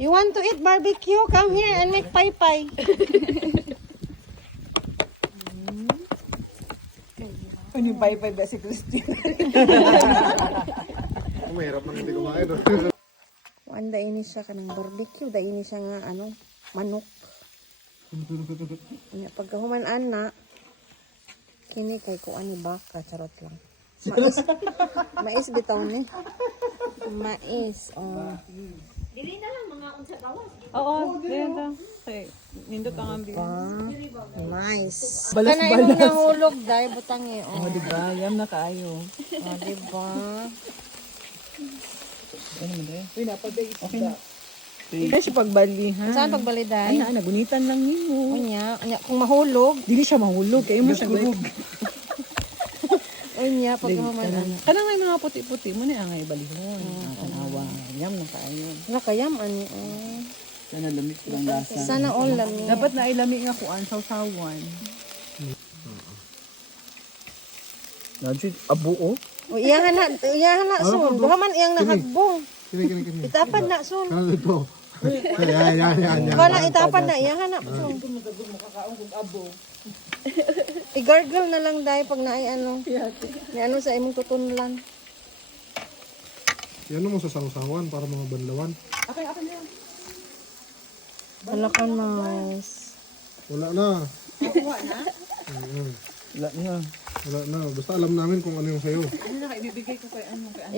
You want to eat barbecue? Come here and make pie-pie. Ano yung pay-pay ba si Christine? Mahirap nang hindi kumain. Wanda ini siya kanang barbecue, da ini siya nga ano, manok. Nya pagkahuman ana kini kay ko ani baka charot lang. Mais bitaw ni. Mais. Oh. Oo, dito. Hey, nindot ang ambi. Nice. Balas-balas. Kana imong nahulog dai butang eh. Oh, di ba? Yam na kaayo. Oh, di ba? Ano mo dai? Uy, napagay. Okay na. Kaya siya pagbali, ha? Saan pagbali dai? Ana, nagunitan lang nimo. Unya, kung mahulog, Dili siya mahulog. Kaya mo siya gulog. unya pagkahuman ana. Kanang may mga puti-puti mo na ang ibalihon. Tanawa. Yam na kaayo. Nakayam ani. Oh. Sana lamig ko lang lasa. Sana all lami. Dapat na ilami nga kuan sausawan. Najud abuo. O iyahan na son. Duha man iyang nahagbong. Kini. Itapan na son. Ano ito? Yan. Wala itapan na iyahan na son. I-gargle na lang dahil pag naay ano. Ni ano sa imong tutunlan. Yan mo sa sangsawan para mga banlawan. Wala ka nice. Wala na. Wala na. Wala na. Basta alam namin kung ano yung sayo. Ano na ibibigay ko kay ano kay